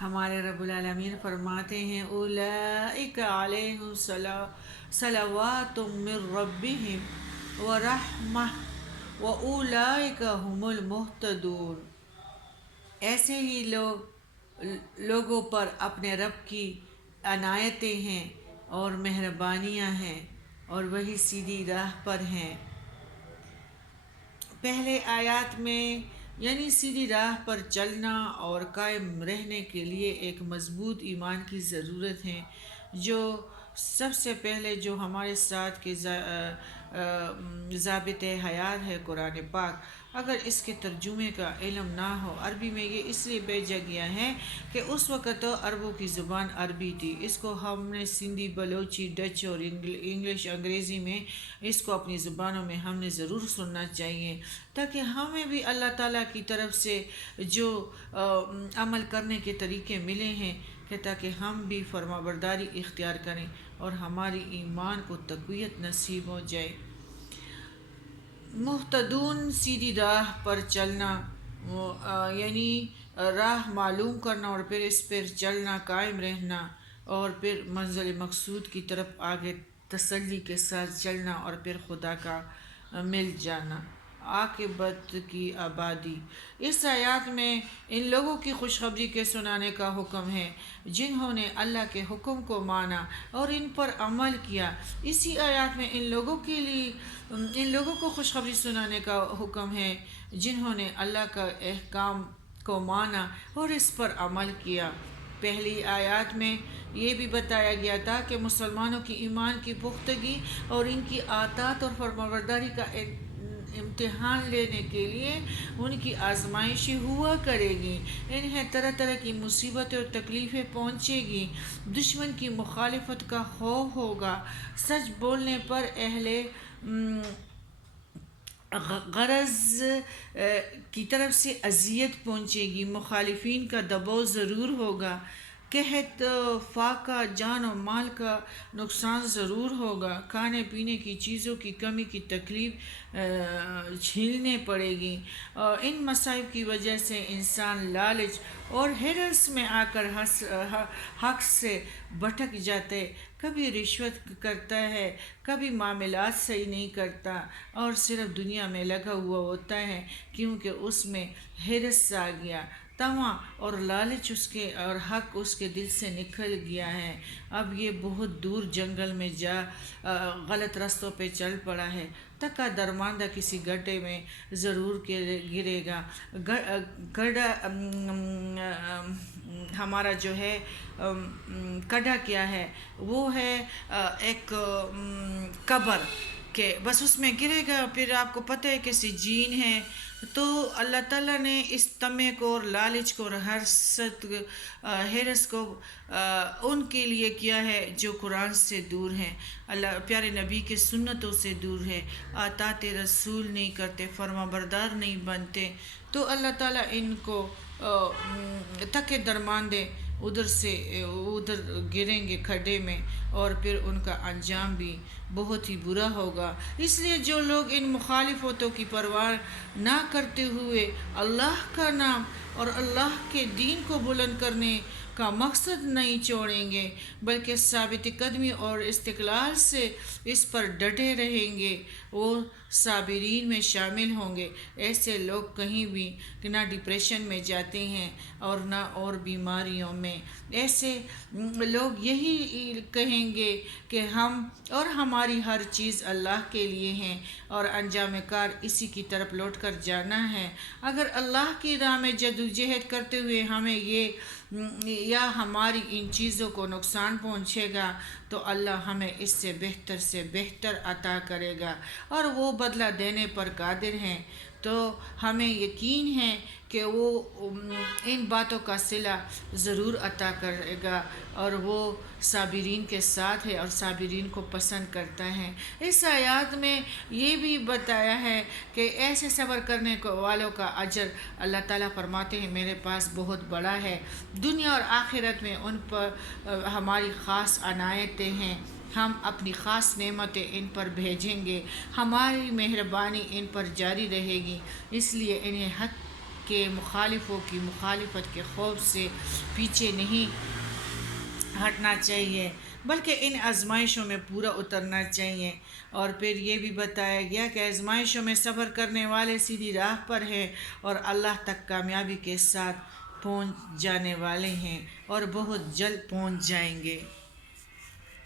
ہمارے رب العالمین فرماتے ہیں اولئک علیہم صلوات من ربہم ورحمہ واولئک هم المہتدون۔ ایسے ہی لوگوں پر اپنے رب کی عنایتیں ہیں اور مہربانیاں ہیں اور وہی سیدھی راہ پر ہیں۔ پہلے آیات میں یعنی سیدھی راہ پر چلنا اور قائم رہنے کے لیے ایک مضبوط ایمان کی ضرورت ہے، جو سب سے پہلے جو ہمارے ساتھ کے ضابط حیات ہے قرآن پاک۔ اگر اس کے ترجمے کا علم نہ ہو، عربی میں یہ اس لیے بھیجا گیا ہے کہ اس وقت تو عربوں کی زبان عربی تھی، اس کو ہم نے سندھی، بلوچی، ڈچ اور انگلش، انگریزی میں اس کو اپنی زبانوں میں ہم نے ضرور سننا چاہیے، تاکہ ہمیں بھی اللہ تعالیٰ کی طرف سے جو عمل کرنے کے طریقے ملے ہیں کہ تاکہ ہم بھی فرما برداری اختیار کریں اور ہماری ایمان کو تقویت نصیب ہو جائے۔ محتدون سیدھی راہ پر چلنا یعنی راہ معلوم کرنا اور پھر اس پر چلنا، قائم رہنا اور پھر منزل مقصود کی طرف آگے تسلی کے ساتھ چلنا اور پھر خدا کا مل جانا، عاقبت کی آبادی۔ اس آیات میں ان لوگوں کی خوشخبری کے سنانے کا حکم ہے جنہوں نے اللہ کے حکم کو مانا اور ان پر عمل کیا۔ اسی آیات میں ان لوگوں کو خوشخبری سنانے کا حکم ہے جنہوں نے اللہ کا احکام کو مانا اور اس پر عمل کیا۔ پہلی آیات میں یہ بھی بتایا گیا تھا کہ مسلمانوں کی ایمان کی پختگی اور ان کی اطاعت اور فرمانبرداری کا امتحان لینے کے لیے ان کی آزمائشیں ہوا کرے گی، انہیں طرح طرح کی مصیبتیں اور تکلیفیں پہنچے گی، دشمن کی مخالفت کا خوف ہوگا، سچ بولنے پر اہل غرض کی طرف سے اذیت پہنچے گی، مخالفین کا دباؤ ضرور ہوگا، قحط، فاقہ، جان و مال کا نقصان ضرور ہوگا، کھانے پینے کی چیزوں کی کمی کی تکلیف جھیلنے پڑے گی، اور ان مصائب کی وجہ سے انسان لالچ اور ہرس میں آ کر حق سے بھٹک جاتے، کبھی رشوت کرتا ہے، کبھی معاملات صحیح نہیں کرتا اور صرف دنیا میں لگا ہوا ہوتا ہے کیونکہ اس میں ہرس آ گیا، طمع اور لالچ اور حق اس کے دل سے نکل گیا ہے، اب یہ بہت دور جنگل میں جا غلط رستوں پہ چل پڑا ہے، تکا درماندہ کسی گڈھے میں ضرور گرے گا۔ گڈھا ہمارا جو ہے گڈھا کیا ہے، وہ ہے ایک قبر کہ بس اس میں گرے گا، پھر آپ کو پتہ ہے کہ سجین ہے۔ تو اللہ تعالیٰ نے اس طمع کو اور لالچ کو اور ہرس کو ان کے لیے کیا ہے جو قرآن سے دور ہیں، اللہ پیارے نبی کے سنتوں سے دور ہے، اطاعت رسول نہیں کرتے، فرما بردار نہیں بنتے، تو اللہ تعالیٰ ان کو تکے درماندے ادھر سے ادھر گریں گے کھڈے میں، اور پھر ان کا انجام بھی بہت ہی برا ہوگا۔ اس لیے جو لوگ ان مخالفتوں کی پرواہ نہ کرتے ہوئے اللہ کا نام اور اللہ کے دین کو بلند کرنے کا مقصد نہیں چھوڑیں گے بلکہ ثابت قدمی اور استقلال سے اس پر ڈٹے رہیں گے، وہ صابرین میں شامل ہوں گے۔ ایسے لوگ کہیں بھی نہ ڈپریشن میں جاتے ہیں اور نہ اور بیماریوں میں، ایسے لوگ یہی کہیں گے کہ ہم اور ہماری ہر چیز اللہ کے لیے ہیں اور انجام کار اسی کی طرف لوٹ کر جانا ہے۔ اگر اللہ کی راہ میں جدوجہد کرتے ہوئے ہمیں یہ یا ہماری ان چیزوں کو نقصان پہنچے گا تو اللہ ہمیں اس سے بہتر عطا کرے گا اور وہ بدلہ دینے پر قادر ہیں، تو ہمیں یقین ہے کہ وہ ان باتوں کا صلہ ضرور عطا کرے گا اور وہ صابرین کے ساتھ ہے اور صابرین کو پسند کرتا ہے۔ اس آیات میں یہ بھی بتایا ہے کہ ایسے صبر کرنے والوں کا اجر اللہ تعالیٰ فرماتے ہیں میرے پاس بہت بڑا ہے، دنیا اور آخرت میں ان پر ہماری خاص عنایتیں ہیں، ہم اپنی خاص نعمتیں ان پر بھیجیں گے، ہماری مہربانی ان پر جاری رہے گی، اس لیے انہیں کہ مخالفوں کی مخالفت کے خوف سے پیچھے نہیں ہٹنا چاہیے، بلکہ ان آزمائشوں میں پورا اترنا چاہیے۔ اور پھر یہ بھی بتایا گیا کہ آزمائشوں میں صبر کرنے والے سیدھی راہ پر ہیں اور اللہ تک کامیابی کے ساتھ پہنچ جانے والے ہیں اور بہت جلد پہنچ جائیں گے۔